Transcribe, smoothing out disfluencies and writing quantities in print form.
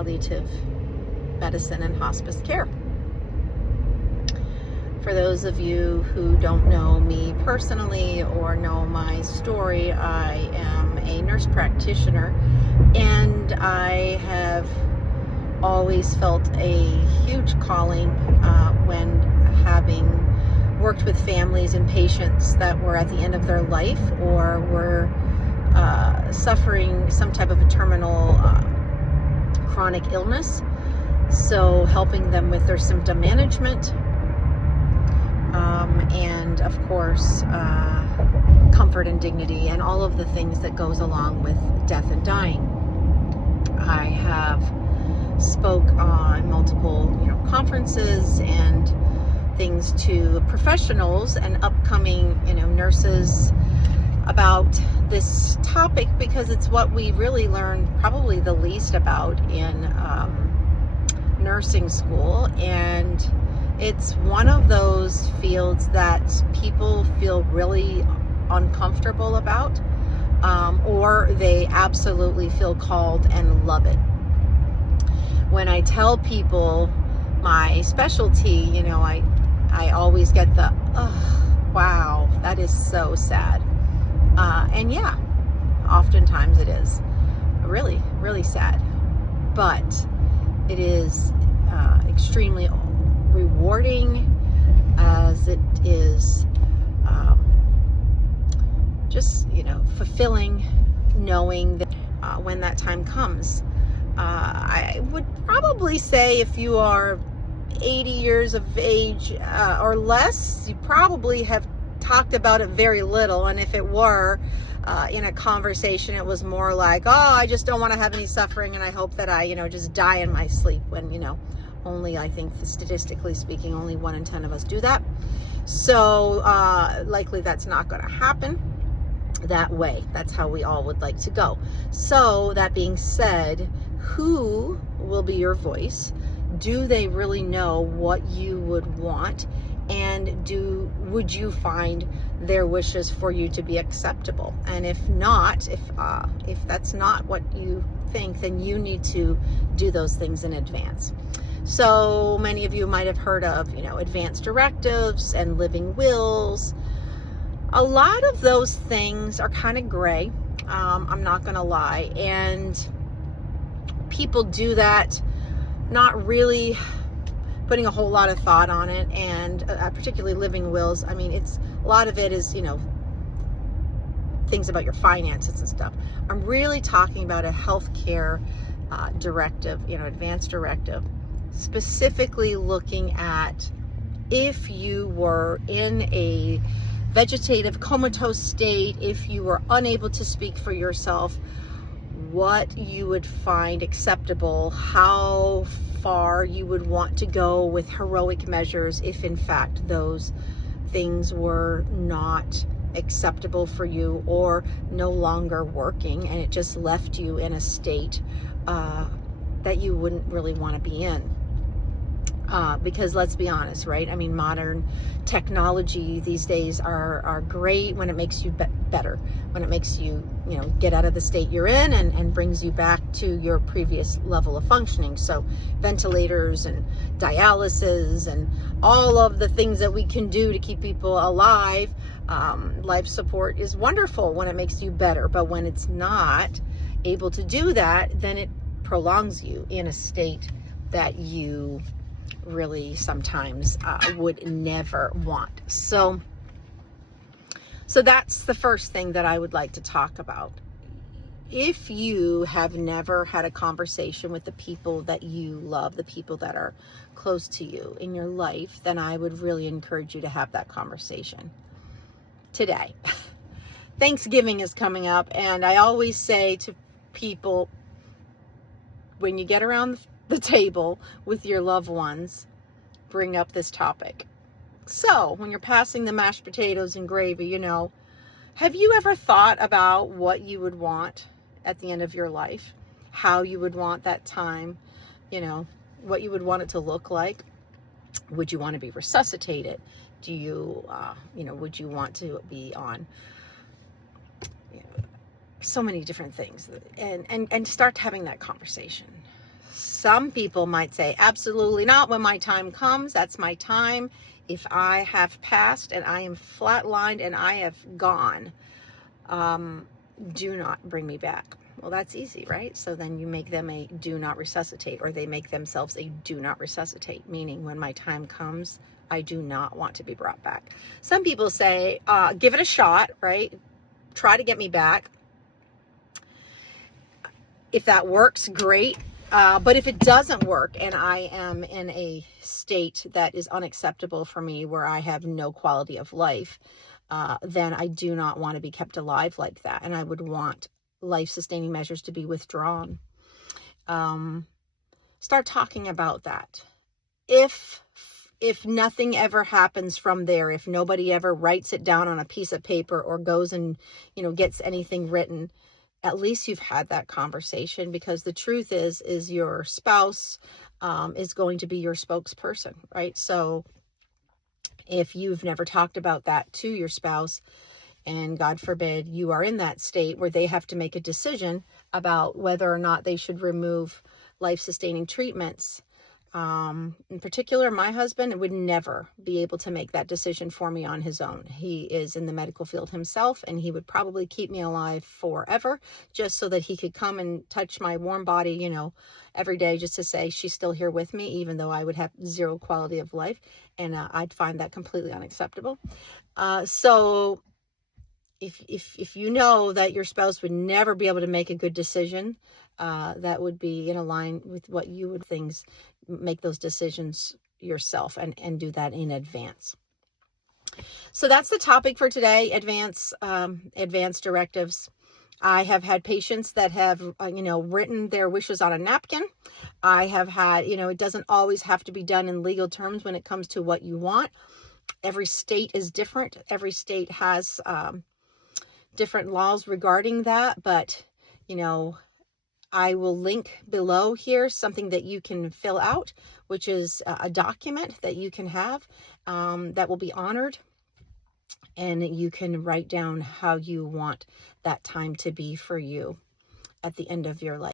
palliative medicine and hospice care. For those of you who don't know me personally or know my story, I am a nurse practitioner, and I have always felt a huge calling when having worked with families and patients that were at the end of their life or were suffering some type of a terminal chronic illness. So helping them with their symptom management, and of course comfort and dignity and all of the things that goes along with death and dying. I have spoke on multiple conferences and things to professionals and upcoming nurses about this topic, because it's what we really learn probably the least about in nursing school, and it's one of those fields that people feel really uncomfortable about, or they absolutely feel called and love it. When I tell people my specialty, I always get the, oh, wow, that is so sad. And yeah, oftentimes it is really, really sad, but it is extremely rewarding, as it is just fulfilling, knowing that when that time comes. I would probably say if you are 80 years of age or less, you probably have talked about it very little, and if it were in a conversation, it was more like, oh, I just don't want to have any suffering, and I hope that I just die in my sleep, when only, I think, statistically speaking, only 1 in 10 of us do that. So likely that's not going to happen that way. That's how we all would like to go. So that being said, who will be your voice? Do they really know what you would want? And would you find their wishes for you to be acceptable? And if not, if that's not what you think, then you need to do those things in advance. So many of you might have heard of, advance directives and living wills. A lot of those things are kind of gray. I'm not going to lie. And people do that not really putting a whole lot of thought on it. And particularly living wills. I mean, a lot of it is, things about your finances and stuff. I'm really talking about a healthcare directive, advance directive, specifically looking at if you were in a vegetative comatose state, if you were unable to speak for yourself, what you would find acceptable, how far you would want to go with heroic measures if in fact those things were not acceptable for you or no longer working, and it just left you in a state that you wouldn't really want to be in. Because let's be honest, right? I mean, modern technology these days are great when it makes you better, when it makes you, get out of the state you're in and brings you back to your previous level of functioning. So ventilators and dialysis and all of the things that we can do to keep people alive, life support is wonderful when it makes you better. But when it's not able to do that, then it prolongs you in a state that you really sometimes would never want. So that's the first thing that I would like to talk about. If you have never had a conversation with the people that you love, the people that are close to you in your life, then I would really encourage you to have that conversation today. Thanksgiving is coming up, and I always say to people, when you get around the table with your loved ones, bring up this topic. So when you're passing the mashed potatoes and gravy, have you ever thought about what you would want at the end of your life? How you would want that time, what you would want it to look like? Would you want to be resuscitated? Do you, would you want to be on so many different things, and start having that conversation. Some people might say, absolutely not. When my time comes, that's my time. If I have passed and I am flatlined and I have gone, do not bring me back. Well, that's easy, right? So then you make them a do not resuscitate, or they make themselves a do not resuscitate, meaning when my time comes, I do not want to be brought back. Some people say, give it a shot, right? Try to get me back. If that works, great. But if it doesn't work and I am in a state that is unacceptable for me, where I have no quality of life, then I do not want to be kept alive like that. And I would want life-sustaining measures to be withdrawn. Start talking about that. If nothing ever happens from there, if nobody ever writes it down on a piece of paper or goes and, gets anything written, at least you've had that conversation, because the truth is your spouse is going to be your spokesperson, right? So if you've never talked about that to your spouse, and God forbid you are in that state where they have to make a decision about whether or not they should remove life-sustaining treatments, in particular, my husband would never be able to make that decision for me on his own. He is in the medical field himself, and he would probably keep me alive forever just so that he could come and touch my warm body, every day, just to say she's still here with me, even though I would have zero quality of life. And I'd find that completely unacceptable. So if you know that your spouse would never be able to make a good decision, that would be in line with what you would make those decisions yourself, and do that in advance. So that's the topic for today, advance directives. I have had patients that have, written their wishes on a napkin. I have had, it doesn't always have to be done in legal terms when it comes to what you want. Every state is different. Every state has different laws regarding that, but, I will link below here something that you can fill out, which is a document that you can have that will be honored, and you can write down how you want that time to be for you at the end of your life.